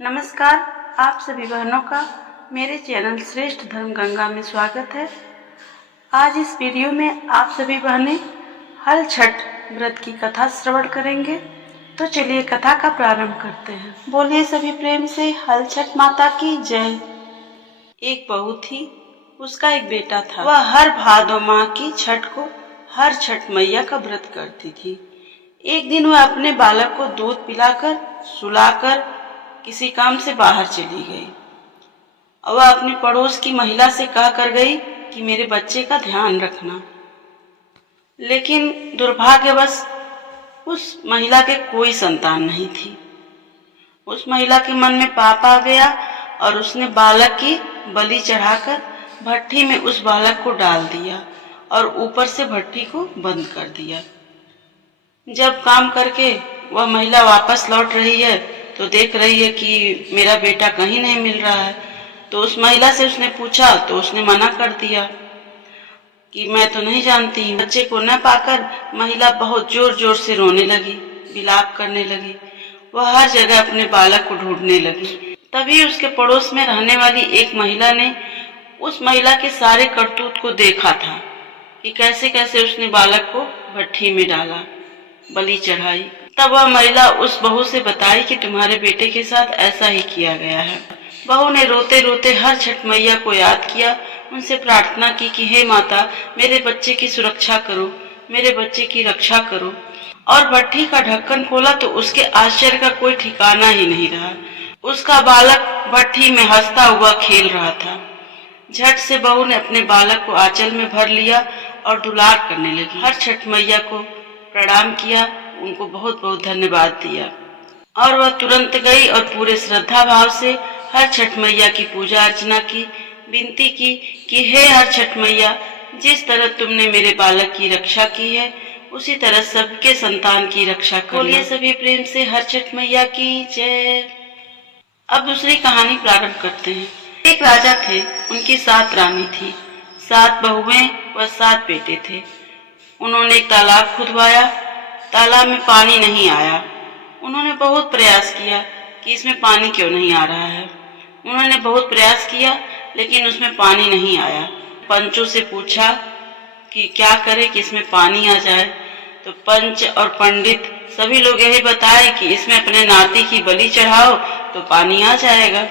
नमस्कार, आप सभी बहनों का मेरे चैनल श्रेष्ठ धर्म गंगा में स्वागत है। आज इस वीडियो में आप सभी बहनें हल छठ व्रत की कथा श्रवण करेंगे। तो चलिए कथा का प्रारंभ करते हैं। बोलिए सभी प्रेम से हल छठ माता की जय। एक बहू थी, उसका एक बेटा था। वह हर भादो माह की छठ को हर छठ मैया का व्रत करती थी। एक दिन वह अपने बालक को दूध पिलाकर सुलाकर किसी काम से बाहर चली गई। वह अपनी पड़ोस की महिला से कह कर गई कि मेरे बच्चे का ध्यान रखना। लेकिन दुर्भाग्यवश उस महिला के कोई संतान नहीं थी। उस महिला के मन में पाप आ गया और उसने बालक की बलि चढ़ाकर भट्ठी में उस बालक को डाल दिया और ऊपर से भट्ठी को बंद कर दिया। जब काम करके वह महिला वापस लौट रही है तो देख रही है कि मेरा बेटा कहीं नहीं मिल रहा है। तो उस महिला से उसने पूछा तो उसने मना कर दिया कि मैं तो नहीं जानती। बच्चे को न पाकर महिला बहुत जोर जोर से रोने लगी, विलाप करने लगी। वह हर जगह अपने बालक को ढूंढने लगी। तभी उसके पड़ोस में रहने वाली एक महिला ने उस महिला के सारे करतूत को देखा था कि कैसे कैसे उसने बालक को भट्ठी में डाला, बलि चढ़ाई। तब वह महिला उस बहू से बताई कि तुम्हारे बेटे के साथ ऐसा ही किया गया है। बहू ने रोते रोते हर छठ मैया को याद किया, उनसे प्रार्थना की कि हे माता, मेरे बच्चे की सुरक्षा करो, मेरे बच्चे की रक्षा करो। और भट्ठी का ढक्कन खोला तो उसके आश्चर्य का कोई ठिकाना ही नहीं रहा। उसका बालक भट्ठी में हंसता हुआ खेल रहा था। झट से बहू ने अपने बालक को आंचल में भर लिया और दुलार करने लगी। हर छठ मैया को प्रणाम किया, उनको बहुत बहुत धन्यवाद दिया और वह तुरंत गई और पूरे श्रद्धा भाव से हर छठ मैया की पूजा अर्चना की, विनती की कि हे हर छठ मैया, जिस तरह तुमने मेरे बालक की रक्षा की है उसी तरह सबके संतान की रक्षा करो। बोलिए सभी प्रेम से हर छठ मैया की जय। अब दूसरी कहानी प्रारंभ करते हैं। एक राजा थे, उनकी 7 रानी थी, 7 बहुएं व 7 बेटे थे। उन्होंने एक तालाब खुदवाया। तालाब में पानी नहीं आया। उन्होंने बहुत प्रयास किया कि इसमें पानी क्यों नहीं आ रहा है। उन्होंने बहुत प्रयास किया लेकिन उसमें पानी नहीं आया। पंचों से पूछा कि क्या करें कि इसमें पानी आ जाए। तो पंच और पंडित सभी लोग यही बताए कि इसमें अपने नाती की बलि चढ़ाओ तो पानी आ जाएगा।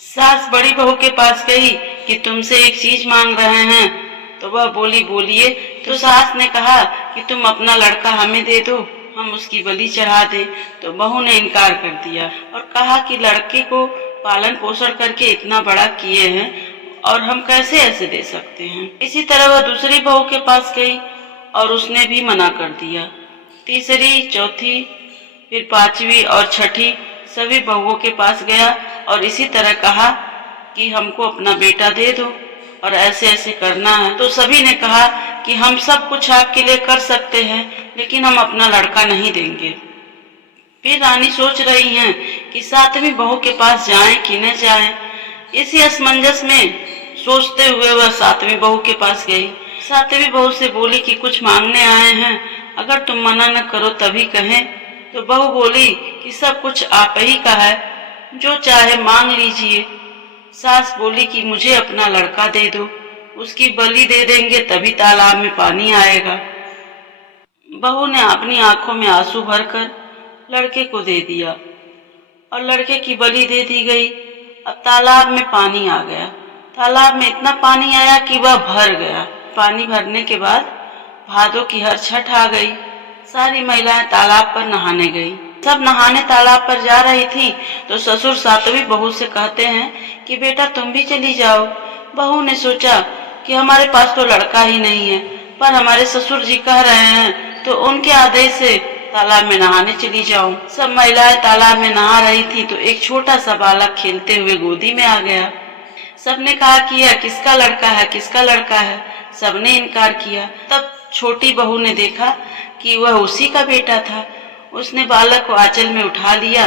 सास बड़ी बहू के पास गई कि तुमसे एक चीज मांग रहे हैं। तो वह बोली बोलिए। तो सास ने कहा कि तुम अपना लड़का हमें दे दो, हम उसकी बलि चढ़ा दे। तो बहू ने इनकार कर दिया और कहा कि लड़के को पालन पोषण करके इतना बड़ा किए हैं और हम कैसे ऐसे दे सकते हैं। इसी तरह वह दूसरी बहू के पास गई और उसने भी मना कर दिया। तीसरी, चौथी, फिर 5वीं और 6ठी सभी बहुओं के पास गया और इसी तरह कहा कि हमको अपना बेटा दे दो और ऐसे ऐसे करना है। तो सभी ने कहा कि हम सब कुछ आपके लिए कर सकते हैं लेकिन हम अपना लड़का नहीं देंगे। फिर रानी सोच रही हैं कि 7वीं बहू के पास जाएं कि न जाएं। इसी असमंजस में सोचते हुए वह 7वीं बहू के पास गई। 7वीं बहू से बोली कि कुछ मांगने आए हैं, अगर तुम मना न करो तभी कहें। तो बहू बोली कि सब कुछ आप ही का है, जो चाहे मांग लीजिए। सास बोली कि मुझे अपना लड़का दे दो, उसकी बलि दे देंगे तभी तालाब में पानी आएगा। बहू ने अपनी आंखों में आंसू भरकर लड़के को दे दिया और लड़के की बलि दे दी गई। अब तालाब में पानी आ गया। तालाब में इतना पानी आया कि वह भर गया। पानी भरने के बाद भादों की हर छठ आ गई। सारी महिलाएं तालाब पर नहाने गई। सब नहाने तालाब पर जा रही थी तो ससुर 7वीं बहू से कहते हैं कि बेटा तुम भी चली जाओ। बहू ने सोचा कि हमारे पास तो लड़का ही नहीं है, पर हमारे ससुर जी कह रहे हैं तो उनके आदेश से तालाब में नहाने चली जाऊं। सब महिलाएं तालाब में नहा रही थी तो एक छोटा सा बालक खेलते हुए गोदी में आ गया। सबने कहा कि यह किसका लड़का है, किसका लड़का है। सबने इनकार किया। तब छोटी बहू ने देखा कि वह उसी का बेटा था। उसने बालक को आंचल में उठा लिया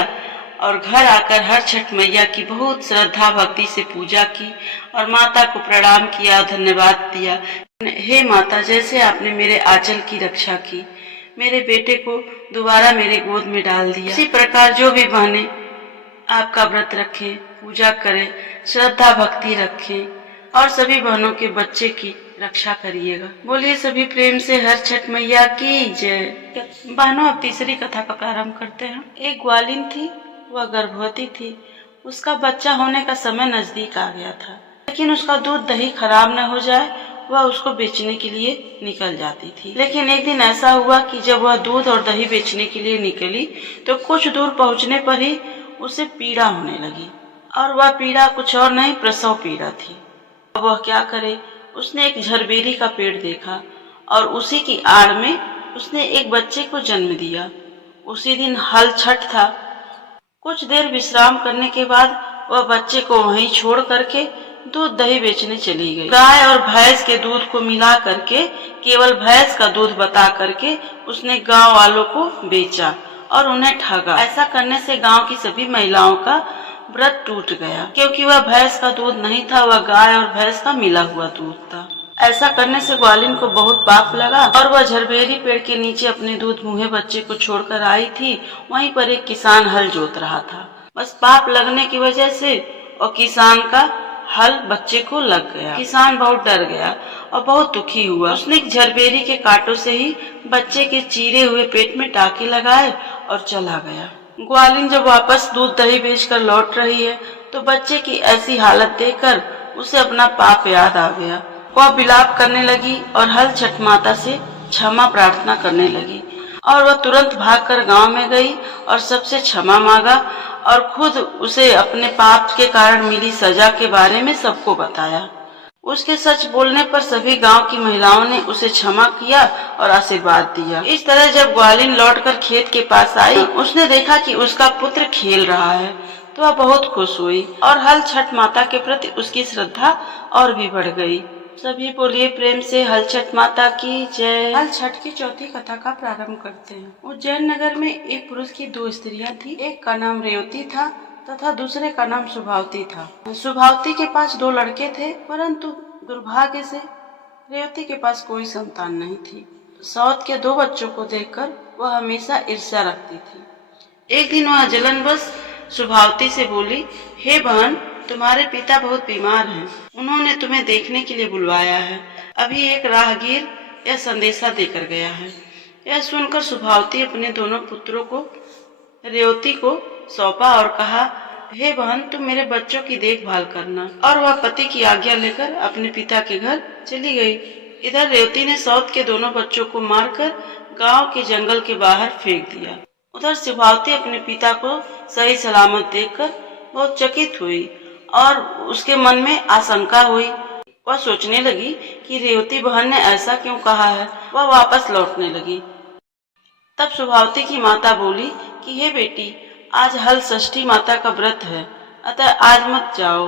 और घर आकर हर छठ मैया की बहुत श्रद्धा भक्ति से पूजा की और माता को प्रणाम किया, धन्यवाद दिया। हे माता, जैसे आपने मेरे आंचल की रक्षा की, मेरे बेटे को दोबारा मेरे गोद में डाल दिया, इसी प्रकार जो भी बहनें आपका व्रत रखें, पूजा करें, श्रद्धा भक्ति रखें और सभी बहनों के बच्चे की रक्षा करिएगा। बोलिए सभी प्रेम से हर छठ मैया की जय। बहनों, अब तीसरी कथा का प्रारंभ करते हैं। एक ग्वालिन थी, वह गर्भवती थी। उसका बच्चा होने का समय नजदीक आ गया था, लेकिन उसका दूध दही खराब न हो जाए वह उसको बेचने के लिए निकल जाती थी। लेकिन एक दिन ऐसा हुआ कि जब वह दूध और दही बेचने के लिए निकली तो कुछ दूर पहुंचने पर ही उसे पीड़ा होने लगी, और वह पीड़ा कुछ और नहीं, प्रसव पीड़ा थी। अब वह क्या करे? उसने एक झरबेरी का पेड़ देखा और उसी की आड़ में उसने एक बच्चे को जन्म दिया। उसी दिन हल छठ था। कुछ देर विश्राम करने के बाद वह बच्चे को वहीं छोड़ करके दूध दही बेचने चली गई। गाय और भैंस के दूध को मिला करके केवल भैंस का दूध बता करके उसने गांव वालों को बेचा और उन्हें ठगा। ऐसा करने से गांव की सभी महिलाओं का व्रत टूट गया, क्योंकि वह भैंस का दूध नहीं था, वह गाय और भैंस का मिला हुआ दूध था। ऐसा करने से ग्वालिन को बहुत पाप लगा और वह झरबेरी पेड़ के नीचे अपने दूध मुँहे बच्चे को छोड़कर आई थी। वहीं पर एक किसान हल जोत रहा था। बस पाप लगने की वजह से और किसान का हल बच्चे को लग गया। किसान बहुत डर गया और बहुत दुखी हुआ। उसने झरबेरी के कांटों से ही बच्चे के चीरे हुए पेट में टाके लगाए और चला गया। ग्वालिन जब वापस दूध दही बेचकर लौट रही है तो बच्चे की ऐसी हालत देखकर उसे अपना पाप याद आ गया। वह विलाप करने लगी और हल छठ माता से क्षमा प्रार्थना करने लगी, और वह तुरंत भागकर गांव में गई और सबसे क्षमा मांगा और खुद उसे अपने पाप के कारण मिली सजा के बारे में सबको बताया। उसके सच बोलने पर सभी गांव की महिलाओं ने उसे क्षमा किया और आशीर्वाद दिया। इस तरह जब ग्वालिन लौटकर खेत के पास आई, उसने देखा कि उसका पुत्र खेल रहा है तो वह बहुत खुश हुई और हल छठ माता के प्रति उसकी श्रद्धा और भी बढ़ गई। सभी बोलिए प्रेम से हल छठ माता की जय। हल छठ की चौथी कथा का प्रारंभ करते हैं। उज्जैन नगर में एक पुरुष की दो स्त्रियां थी। एक का नाम रेवती था तथा दूसरे का नाम सुभावती था। सुभावती के पास दो लड़के थे, परंतु दुर्भाग्य से रेवती के पास कोई संतान नहीं थी। सौत के दो बच्चों को देखकर वह हमेशा ईर्ष्या रखती थी। एक दिन वह जलनवश सुभावती से बोली, हे बहन, तुम्हारे पिता बहुत बीमार हैं। उन्होंने तुम्हें देखने के लिए बुलवाया है। अभी एक राहगीर यह संदेशा देकर गया है। यह सुनकर सुभावती अपने दोनों पुत्रों को रेवती को सौंपा और कहा, हे बहन, तुम मेरे बच्चों की देखभाल करना। और वह पति की आज्ञा लेकर अपने पिता के घर चली गई। इधर रेवती ने सौत के दोनों बच्चों को मारकर गांव के जंगल के बाहर फेंक दिया। उधर सुभावती अपने पिता को सही सलामत देखकर बहुत चकित हुई और उसके मन में आशंका हुई। वह सोचने लगी कि रेवती बहन ने ऐसा क्यों कहा है। वह वापस लौटने लगी। तब सुभावती की माता बोली कि हे बेटी, आज हल षष्ठी माता का व्रत है, अतः आज मत जाओ।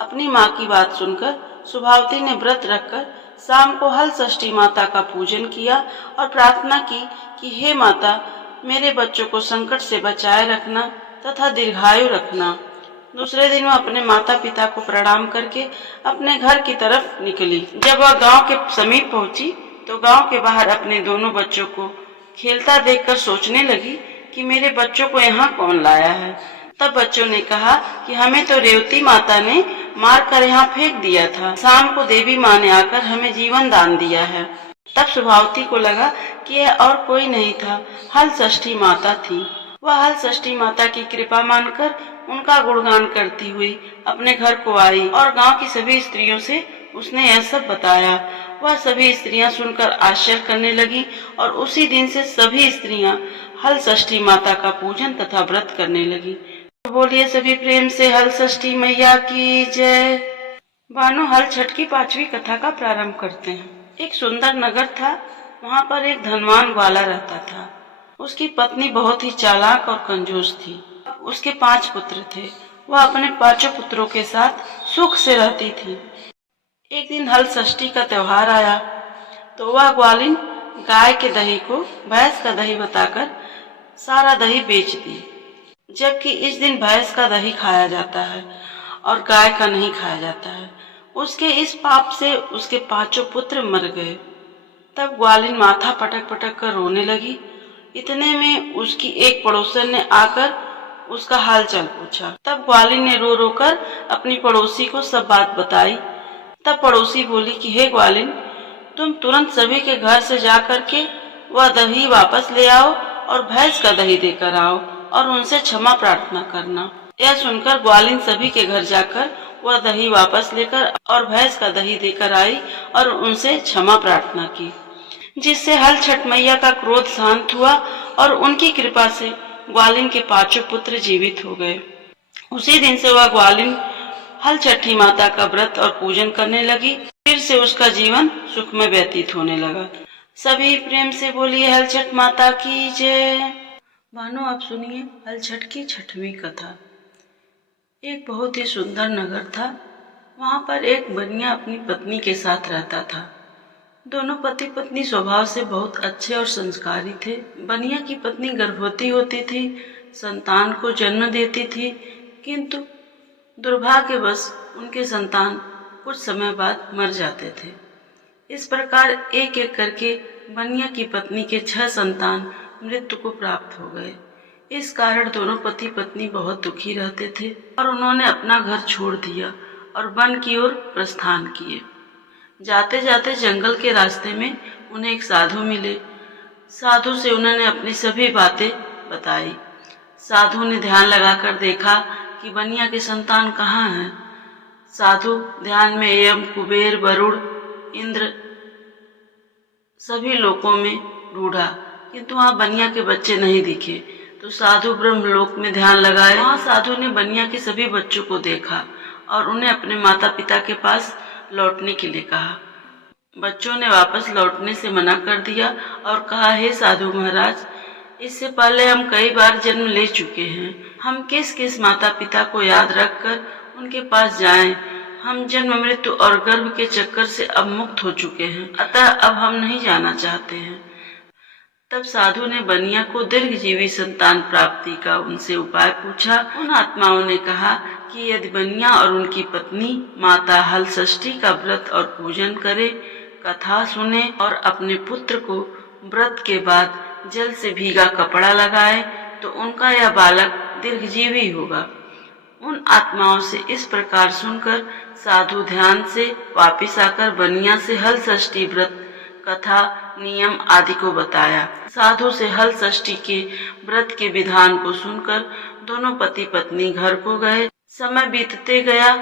अपनी माँ की बात सुनकर सुभावती ने व्रत रखकर शाम को हल षष्ठी माता का पूजन किया और प्रार्थना की कि हे माता, मेरे बच्चों को संकट से बचाए रखना तथा दीर्घायु रखना। दूसरे दिन वह अपने माता पिता को प्रणाम करके अपने घर की तरफ निकली। जब वह गांव के समीप पहुंची तो गांव के बाहर अपने दोनों बच्चों को खेलता देखकर सोचने लगी कि मेरे बच्चों को यहाँ कौन लाया है। तब बच्चों ने कहा कि हमें तो रेवती माता ने मार कर यहाँ फेंक दिया था। शाम को देवी माँ ने आकर हमें जीवन दान दिया है। तब सुभावती को लगा कि यह और कोई नहीं था, हल षष्ठी माता थी। वह हल षष्ठी माता की कृपा मानकर उनका गुणगान करती हुई अपने घर को आई और गांव की सभी स्त्रियों से उसने यह सब बताया। वह सभी स्त्रियां सुनकर आश्चर्य करने लगी और उसी दिन से सभी स्त्रियां हल षष्ठी माता का पूजन तथा व्रत करने लगी। तो बोलिए सभी प्रेम से हल षष्ठी मैया की जय। बानो, हल छठ की पांचवी कथा का प्रारंभ करते हैं। एक सुंदर नगर था। वहाँ पर एक धनवान ग्वाला रहता था। उसकी पत्नी बहुत ही चालाक और कंजूस थी। उसके 5 पुत्र थे। वह अपने 5 पुत्रों के साथ सुख से रहती थी। एक दिन हल षष्ठी का त्योहार आया तो वह ग्वालिन गाय के दही को भैंस का दही बताकर सारा दही बेच दी, जबकि इस दिन भैंस का दही खाया जाता है और गाय का नहीं खाया जाता है। उसके इस पाप से उसके 5 पुत्र मर गए। तब ग्वालिन माथा पटक पटक कर रोने लगी। इतने में उसकी एक पड़ोसन ने आकर उसका हाल चाल पूछा। तब ग्वालिन ने रो रो कर अपनी पड़ोसी को सब बात बताई। तब पड़ोसी बोली कि हे ग्वालिन, तुम तुरंत सभी के घर से जा करके वह दही वापस ले आओ और भैंस का दही देकर आओ और उनसे क्षमा प्रार्थना करना। यह सुनकर ग्वालिन सभी के घर जाकर वह दही वापस लेकर और भैंस का दही देकर आई और उनसे क्षमा प्रार्थना की, जिससे हल छठ मैया का क्रोध शांत हुआ और उनकी कृपा से ग्वालिन के 5 पुत्र जीवित हो गए। उसी दिन से वह ग्वालिन हल छठी माता का व्रत और पूजन करने लगी। फिर से उसका जीवन सुख में व्यतीत होने लगा। सभी प्रेम से बोलिए हल छठ माता की जय। बहनों, आप सुनिए हल छठ की 6वीं कथा। एक बहुत ही सुंदर नगर था। वहाँ पर एक बनिया अपनी पत्नी के साथ रहता था। दोनों पति पत्नी स्वभाव से बहुत अच्छे और संस्कारी थे। बनिया की पत्नी गर्भवती होती थी, संतान को जन्म देती थी, किंतु दुर्भाग्यवश उनके संतान कुछ समय बाद मर जाते थे। इस प्रकार एक एक करके बनिया की पत्नी के 6 संतान मृत्यु को प्राप्त हो गए। इस कारण दोनों पति पत्नी बहुत दुखी रहते थे और उन्होंने अपना घर छोड़ दिया और वन की ओर प्रस्थान किए। जाते जाते जंगल के रास्ते में उन्हें एक साधु मिले। साधु से उन्होंने अपनी सभी बातें बताई। साधु ने ध्यान लगाकर देखा कि बनिया के संतान कहाँ हैं। साधु ध्यान में यम, कुबेर, वरुण, इंद्र सभी लोकों में ढूंढा, किंतु वहाँ बनिया के बच्चे नहीं दिखे। तो साधु ब्रह्मलोक में ध्यान लगाए। वहाँ साधु ने बनिया के सभी बच्चों को देखा और उन्हें अपने माता पिता के पास लौटने के लिए कहा। बच्चों ने वापस लौटने से मना कर दिया और कहा, हे साधु महाराज, इससे पहले हम कई बार जन्म ले चुके हैं। हम किस किस माता पिता को याद रखकर उनके पास जाएं? हम जन्म, मृत्यु और गर्भ के चक्कर से अब मुक्त हो चुके हैं, अतः अब हम नहीं जाना चाहते हैं। तब साधु ने बनिया को दीर्घजीवी संतान प्राप्ति का उनसे उपाय पूछा। उन आत्माओं ने कहा कि यदि बनिया और उनकी पत्नी माता हल षष्ठी का व्रत और पूजन करे, कथा सुने और अपने पुत्र को व्रत के बाद जल से भीगा कपड़ा लगाए, तो उनका यह बालक दीर्घजीवी होगा। उन आत्माओं से इस प्रकार सुनकर साधु ध्यान से वापिस आकर बनिया से हल षष्ठी व्रत कथा, नियम आदि को बताया। साधु से हल षष्ठी के व्रत के विधान को सुनकर दोनों पति पत्नी घर को गए। समय बीतते गया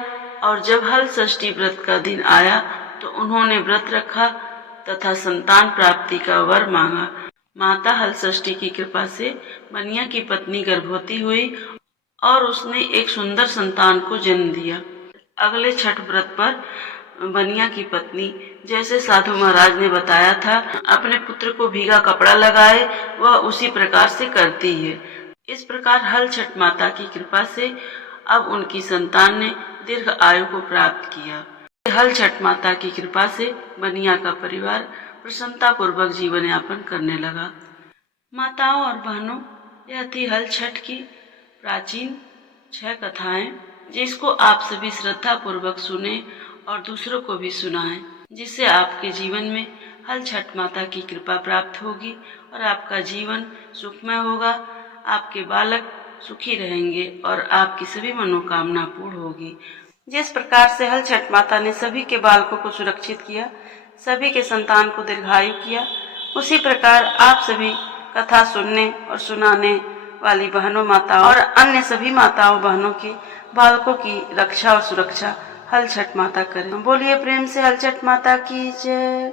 और जब हल षष्ठी व्रत का दिन आया तो उन्होंने व्रत रखा तथा संतान प्राप्ति का वर मांगा। माता हल षष्ठी की कृपा से बनिया की पत्नी गर्भवती हुई और उसने एक सुंदर संतान को जन्म दिया। अगले छठ व्रत पर बनिया की पत्नी, जैसे साधु महाराज ने बताया था, अपने पुत्र को भीगा कपड़ा लगाए, वह उसी प्रकार से करती है। इस प्रकार हल छठ माता की कृपा से अब उनकी संतान ने दीर्घ आयु को प्राप्त किया। हल छठ माता की कृपा से बनिया का परिवार प्रसन्नता पूर्वक जीवन यापन करने लगा। माताओं और बहनों, यह थी हल छठ की प्राचीन 6 कथाएं, जिसको आप सभी श्रद्धा पूर्वक सुने और दूसरों को भी सुनाएं, जिससे आपके जीवन में हल छठ माता की कृपा प्राप्त होगी और आपका जीवन सुखमय होगा। आपके बालक सुखी रहेंगे और आपकी सभी मनोकामना पूर्ण होगी। जिस प्रकार से हल छठ माता ने सभी के बालकों को सुरक्षित किया, सभी के संतान को दीर्घायु किया, उसी प्रकार आप सभी कथा सुनने और सुनाने वाली बहनों, माताओं और अन्य सभी माताओं बहनों के बालकों की रक्षा और सुरक्षा हल छठ माता करें। बोलिए प्रेम से हल छठ माता की जय।